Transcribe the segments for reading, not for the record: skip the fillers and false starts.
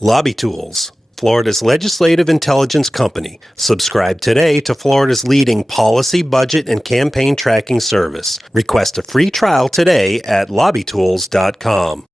Lobby Tools, Florida's legislative intelligence company. Subscribe today to Florida's leading policy, budget, and campaign tracking service. Request a free trial today at lobbytools.com.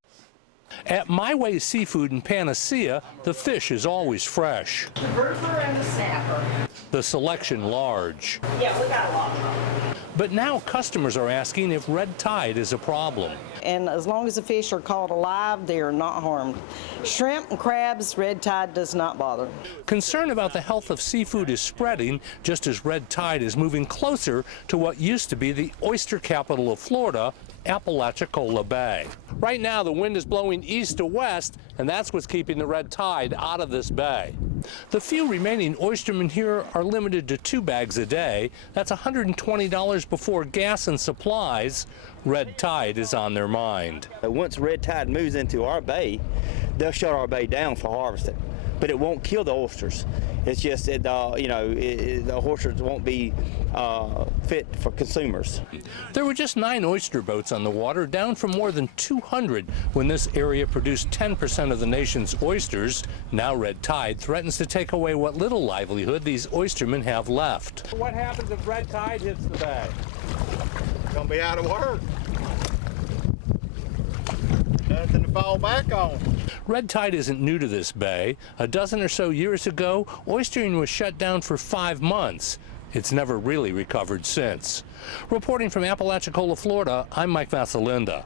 At My Way Seafood in Panacea, the fish is always fresh. The grouper and the snapper. The selection large. Yeah, we got a lot of them. But now customers are asking if red tide is a problem. And as long as the fish are caught alive, they are not harmed. Shrimp and crabs, red tide does not bother. Concern about the health of seafood is spreading just as red tide is moving closer to what used to be the oyster capital of Florida, Apalachicola Bay. Right now the wind is blowing east to west, and that's what's keeping the red tide out of this bay. The few remaining oystermen here are limited to 2 bags a day. That's $120 before gas and supplies. Red tide is on their mind. Once red tide moves into our bay, they'll shut our bay down for harvesting, but it won't kill the oysters. It's just that the oysters won't be fit for consumers. There were just 9 oyster boats on the water, down from more than 200 when this area produced 10% of the nation's oysters. Now red tide threatens to take away what little livelihood these oystermen have left. What happens if red tide hits the bay? Gonna be out of work. Nothing to fall back on. Red tide isn't new to this bay. A dozen or so years ago, oystering was shut down for 5 months. It's never really recovered since. Reporting from Apalachicola, Florida, I'm Mike Vassalinda.